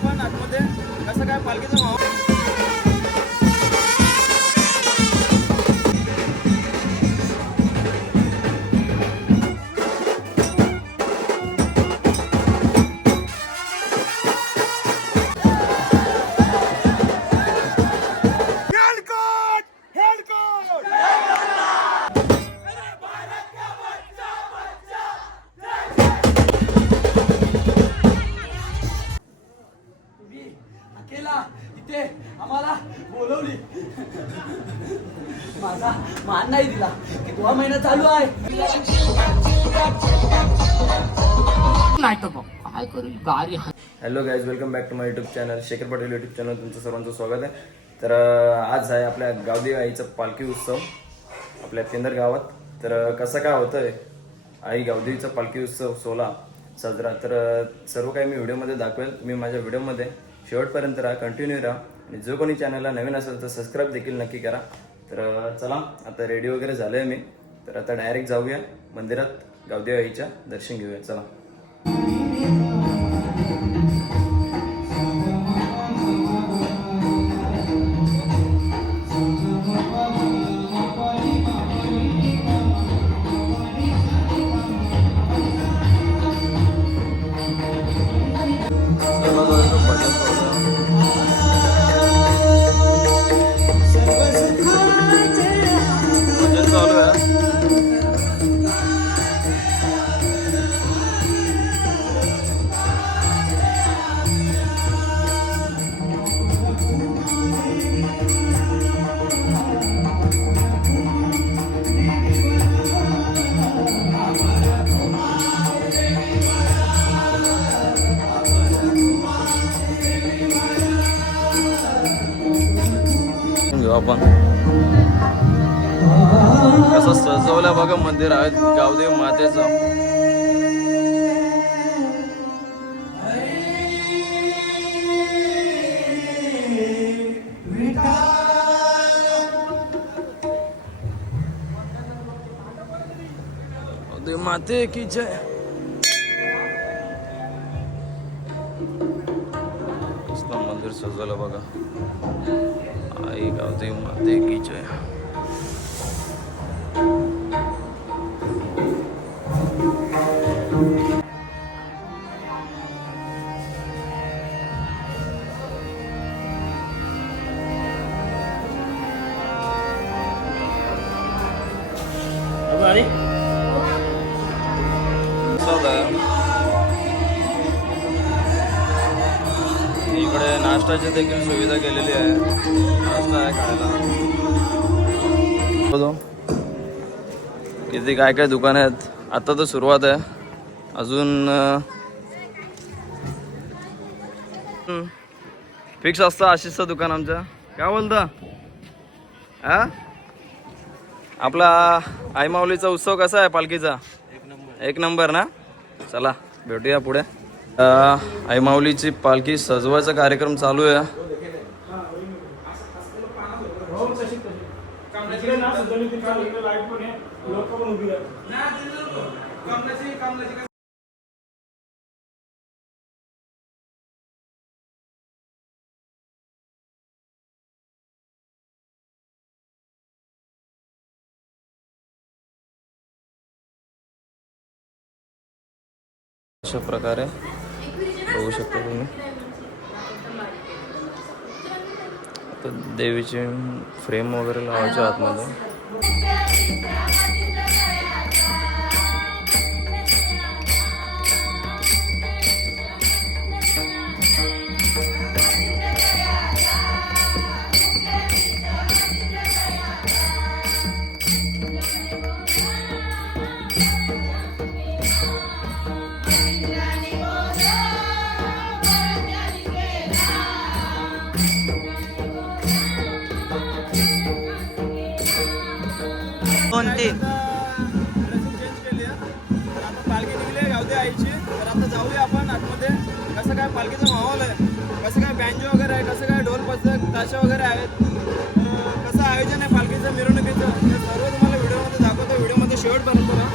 आपण आतमध्ये कसं काय पालखीचं माहोल इथे आम्हाला बोलवली. माझा मान नाही दिला की 2 महिना चालू आहे. काय करू गाडी. Hello guys, welcome back to my YouTube channel Shekhar Patel YouTube channel. तुमचं सर्वांचं स्वागत आहे. तर आज आहे आपल्या गावदेवी आईचा पालखी उत्सव आपल्या पेंदर गावात. तर कसं काय होतंय आई गावदेवीचा पालखी उत्सव 16 साजरा, तर सर्व काही मी व्हिडिओमध्ये दाखवेल. तुम्ही माझ्या व्हिडिओमध्ये शेवटपर्यंत राहा, कंटिन्यू राहा. आणि जो कोणी चॅनलला नवीन असेल तर सबस्क्राईब देखील नक्की करा. तर चला, आता रेडी वगैरे झालो आहे मी. तर आता डायरेक्ट जाऊया मंदिरात, गावदेवी आईच्या दर्शन घेऊया. चला. आपण कसं सजवलं बघा मंदिर आहे गावदेव मातेचं. गावदेव माते की जय. मंदिर सजवलं बघा. आई गावदेवी माते की जय. इकडे नाश्त्याची देखील सुविधा केलेली आहे. नाश्ता आहे खायला. किती काय काय दुकान आहेत. आता तर सुरुवात आहे, अजून फिक्स असतं आशिषचं दुकान आमचं. काय बोलता हा? आपला आई माऊलीचा उत्सव कसा आहे पालखीचा? एक नंबर ना. चला भेटूया पुढे. आई माऊलीची पालखी सजवायचा कार्यक्रम चालू आहे. अशा प्रकारे बघू शकता तुम्ही. आता देवीची फ्रेम वगैरे लावायच्या आतमध्ये. कोणती चेंज केली आहे. तर आता पालखी निघली आहे गावदेवी आईची. तर आता जाऊया आपण आतमध्ये. कसं काय पालखीचा माहोल आहे, कसं काय बँजो वगैरे आहे, कसं काय ढोल पथक ताशा वगैरे आहेत, कसं आयोजन आहे पालखीचं मिरवणुकीचं, हे सर्व तुम्हाला व्हिडिओमध्ये दाखवतो. व्हिडिओमध्ये शेवटपर्यंत राहा.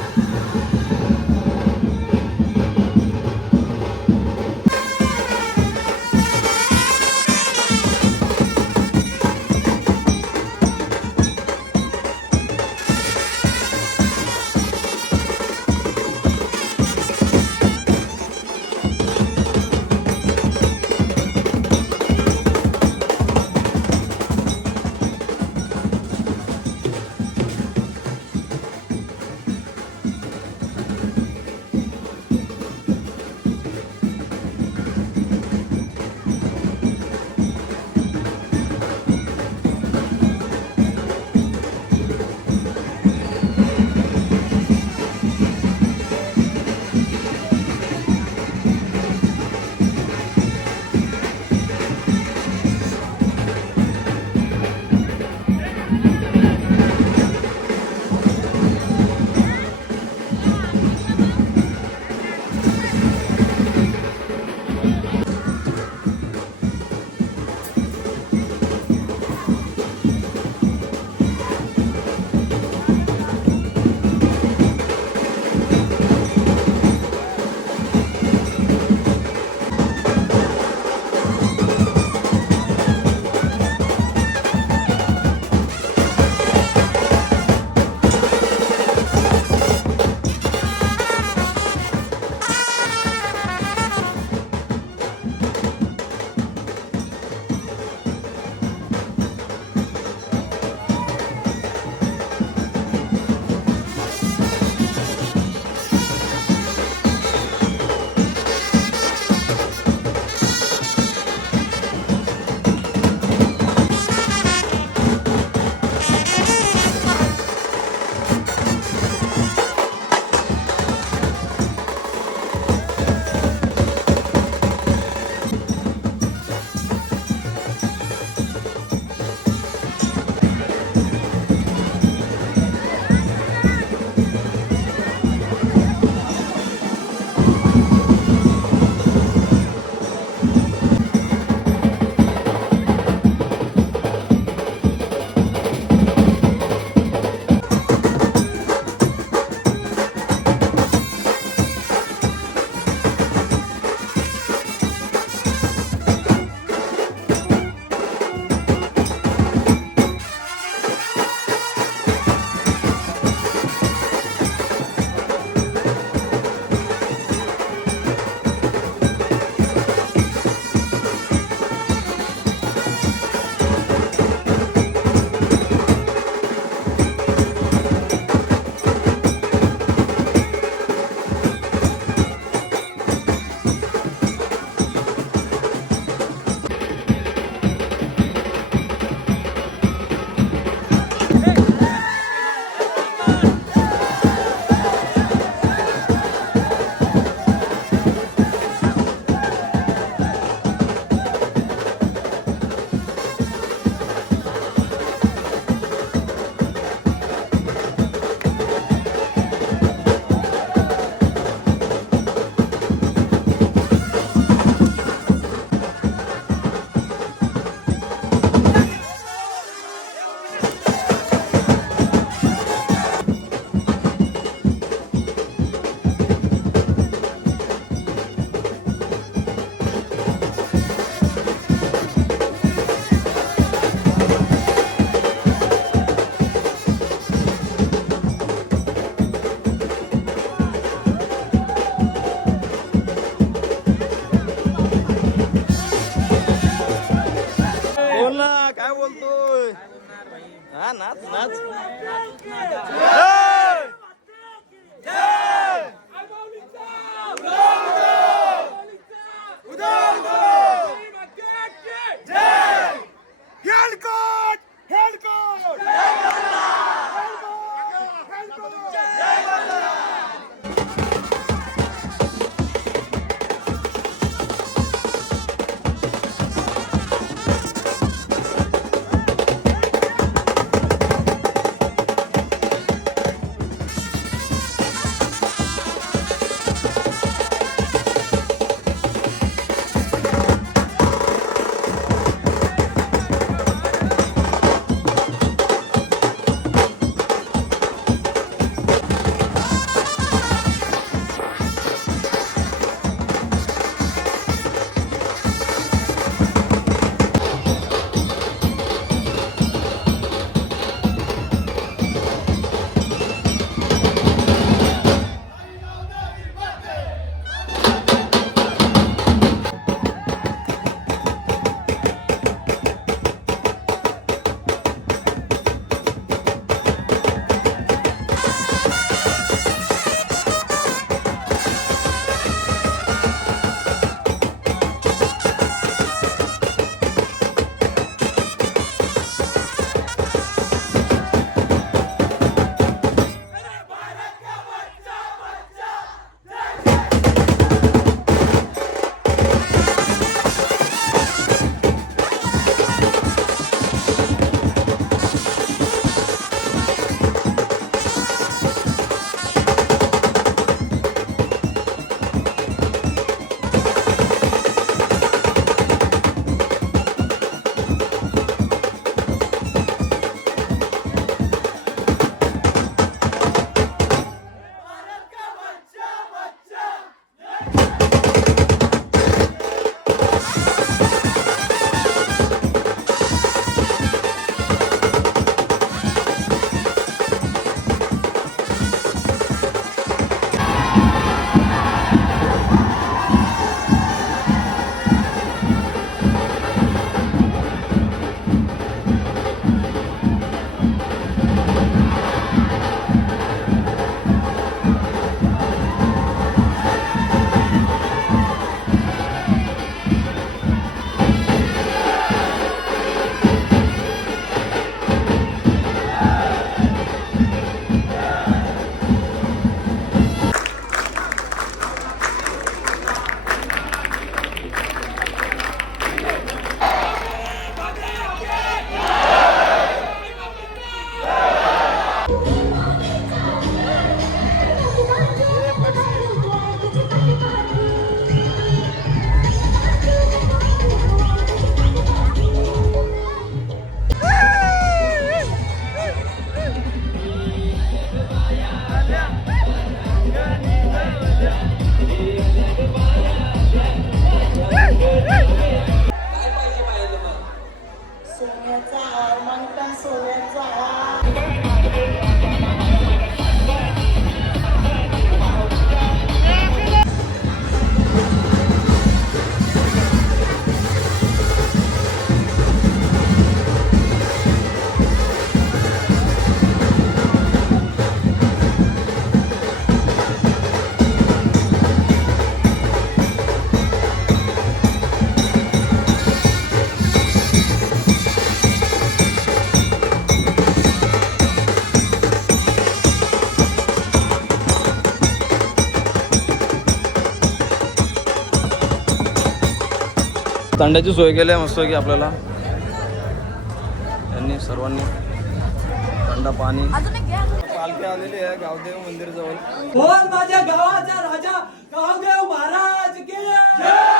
हा नाच नाच तांड्याची सोय केली आहे मस्त की आपल्याला त्यांनी सर्वांनी थंड पाणी पालखी आलेली आहे गावदेव मंदिर जवळ बोल माझ्या गावाचा राजा गावदेव महाराज की जय.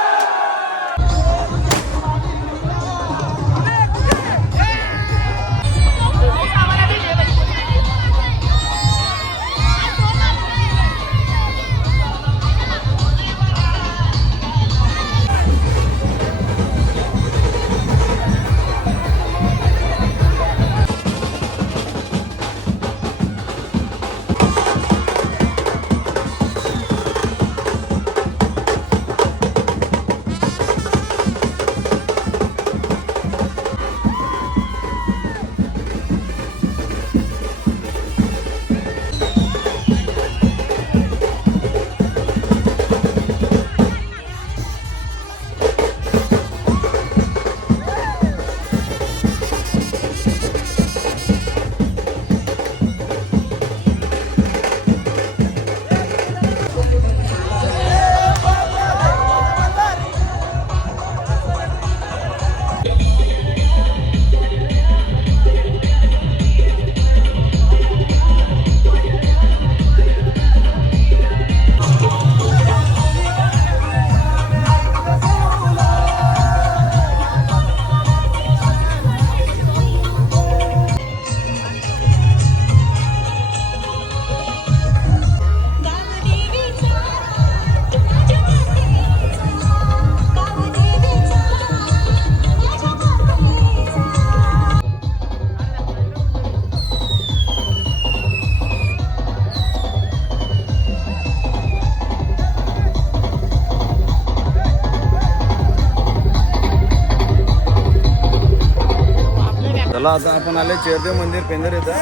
चला आता आपण आले चेरदेव मंदिर पेंदर येतं.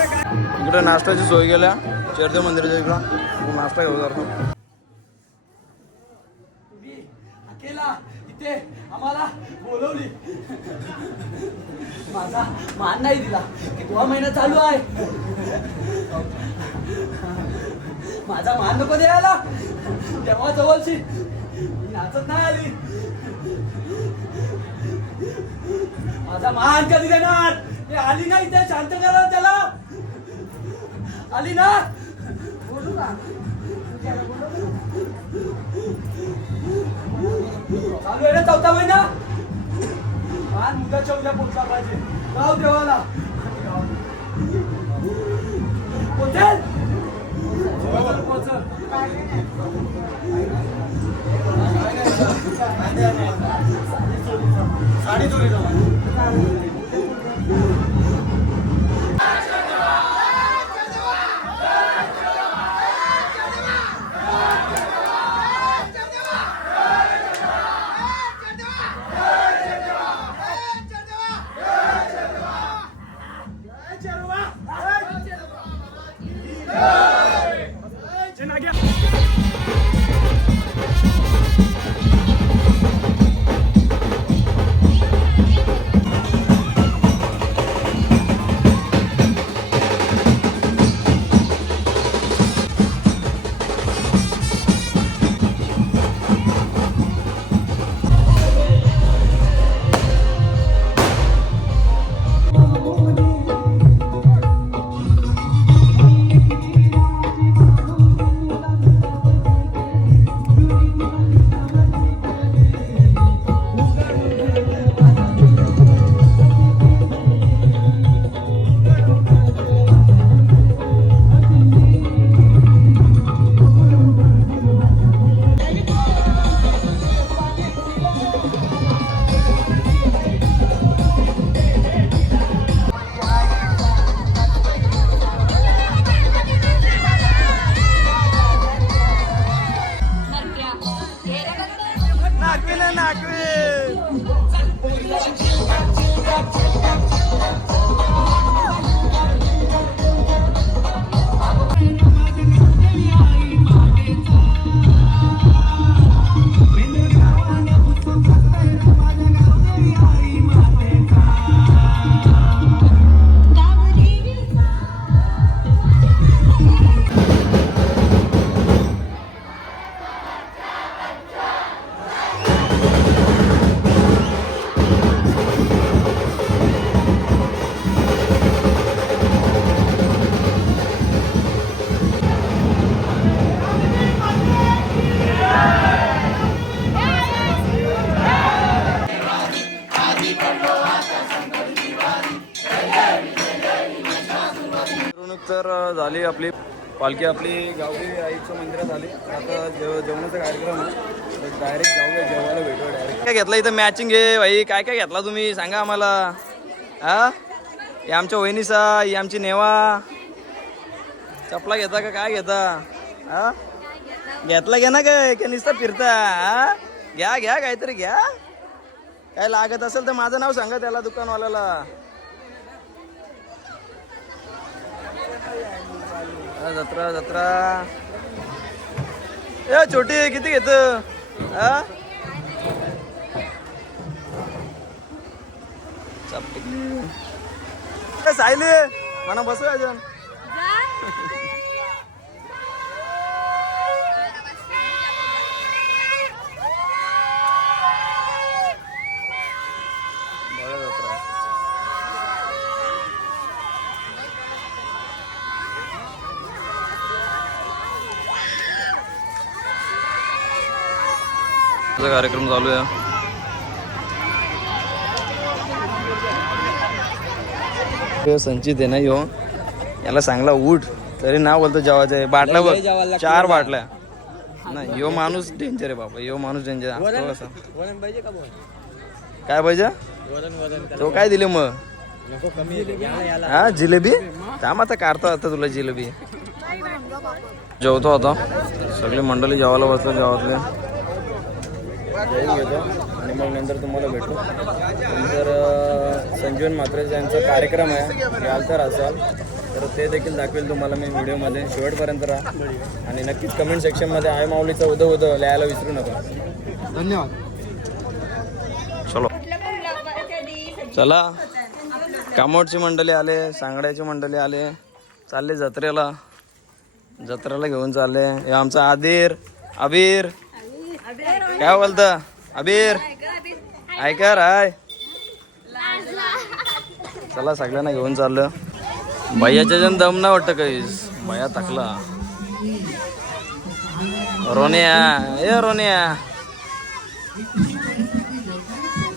इकडे नाश्त्याची सोय केल्या चेरदेव मंदिराच्या इकडं. नाश्ता घेऊ करतो. तुम्ही अकेला इथे आम्हाला बोलवली. माझा मान नाही दिला. कितवा महिना चालू आहे. माझा मान नको द्यायला. तेव्हा जवळची नाचत नाही आली. माझा मान कधी देणार. ते आली ना इथे शांत करा त्याला. आली ना बोलू ना. चालू आहे ना 4था महिना. मान मुलाच्या उद्या पोचला पाहिजे. गाव देवाला पोचेल. पोचल. साडी चोरी तर झाली आपली पालखी आपली गावठी आईच्या मंदिरात आली. आता जेवणाचा कार्यक्रम आहे. डायरेक्ट जाऊया जेवायला भेटू. डायरेक्ट काय घेतला इथं मॅचिंग आहे भाई. काय काय घेतला तुम्ही सांगा आम्हाला. हा हे आमच्या वहिनीचा ही आमची नेवा. चपला घेता का काय घेता. हा घेतला घ्या ना काय की नुसतं फिरता. हा घ्या घ्या काहीतरी घ्या. काय लागत असेल तर माझं नाव सांगा त्याला दुकानवाल्याला. जत्रा जत्रा ए छोटी किती घेत. सायली म्हणा बसू अजून. कार्यक्रम चालू आहे. संचित आहे ना यो. याला सांगला उठ तरी नाव बोलतो जेवायचं आहे. बाटल्या बघ 4 बाटल्या. नाही यो माणूस डेंजर आहे बाबा. यो माणूस डेंजर असं. काय पाहिजे तो काय दिले मग. हा जिलेबी थांब आता काढतो आता तुला जिलेबी. जेवतो आता सगळी मंडळी जेवायला बसलं गावातले. जेवून घेतो आणि मग नंतर तुम्हाला भेटतो. नंतर संजीवन म्हात्रे यांचा कार्यक्रम आहे, याल तर असाल तर ते देखील दाखवेल तुम्हाला मी व्हिडिओमध्ये. शेवटपर्यंत राहा आणि नक्कीच कमेंट सेक्शनमध्ये आई माऊलीचं उदं उदं लिहायला विसरू नका. धन्यवाद. चलो चला, कामोडची मंडळी आले, सांगड्याची मंडळी आले, चालले जत्रेला घेऊन चालले. हे आमचा अबीर काय बोलतं अबीर ऐका राय. चला सगळ्यांना घेऊन चाललं. भैयाच्या जण दम ना वाटतं काहीच, भैया टाकला. रोनिया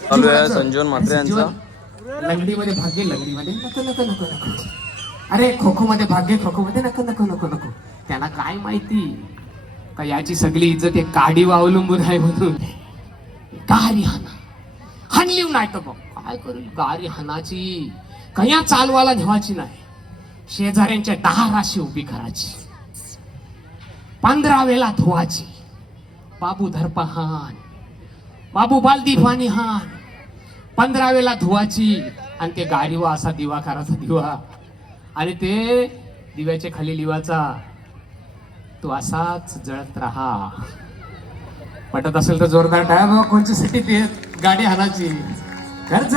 चालू आहे संजीवन म्हात्रे यांचा. लंगडीमध्ये भाग्य, लंगडीमध्ये नको नको नको नको. अरे खो खो मध्ये भाग्य, खो खो मध्ये नको नको नको नको. त्याला काय माहिती का याची सगळी इज्जत एक गाडीवर अवलंबून आहे म्हणून. गाडी हाणली नाही तर काय करू. गाडी हाणाची कया चालवाला नेवायची नाही, शेजाऱ्यांच्या 10 राशी उभी करायची, 15 वेळा धुवाची. बाबू धरपा हान, बाबू बालदी पाणी हान, 15 वेळा धुवाची. आणि ते गाडीवर असा दिवा करायचा दिवा, आणि ते दिव्याच्या खाली लिवाचा तू असाच जळत राहा. पटत असेल तर जोरदार टाळ्या. कोणच्यासाठी ते गाडी हाणाची खर्च.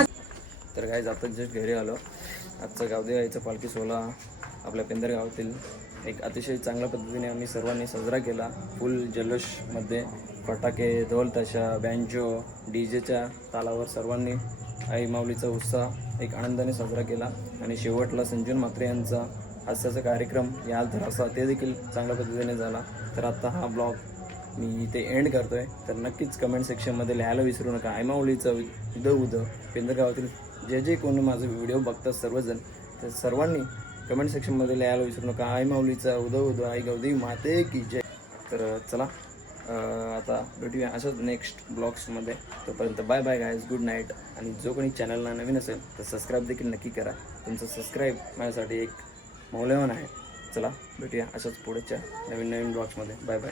तर काय जातात जस्ट घरी आलो. आजचा गावदेव यायचा पालखी सोहळा आपल्या पेंदर गावातील एक अतिशय चांगल्या पद्धतीने आम्ही सर्वांनी साजरा केला. फुल जल्लोषमध्ये फटाके, ढोल ताशा, बँजो, डीजेच्या तालावर सर्वांनी आई माऊलीचा उत्साह एक आनंदाने साजरा केला. आणि शेवटला संजीवन म्हात्रे यांचा हास्याचा कार्यक्रम याल तर असा ते देखील चांगल्या पद्धतीने झाला. तर आता हा ब्लॉग मी इथे एंड करतो आहे. तर नक्कीच कमेंट सेक्शनमध्ये लिहायला विसरू नका आई माऊलीचं उदं पेंदर गावातील जे कोणी माझं व्हिडिओ बघतात सर्वजण, तर सर्वांनी कमेंट सेक्शनमध्ये लिहायला विसरू नका आई माऊलीचा उदं आई गावदेवी माते की जय. तर चला आता भेटूया अशाच नेक्स्ट ब्लॉग्समध्ये. तोपर्यंत bye bye guys, good night. आणि जो कोणी चॅनलला नवीन असेल तर सबस्क्राईब देखील नक्की करा. तुमचं सबस्क्राईब माझ्यासाठी एक मौल्यवान आहे. चला भेटूया अशाच पुढच्या नवीन ब्लॉग्समध्ये. Bye bye.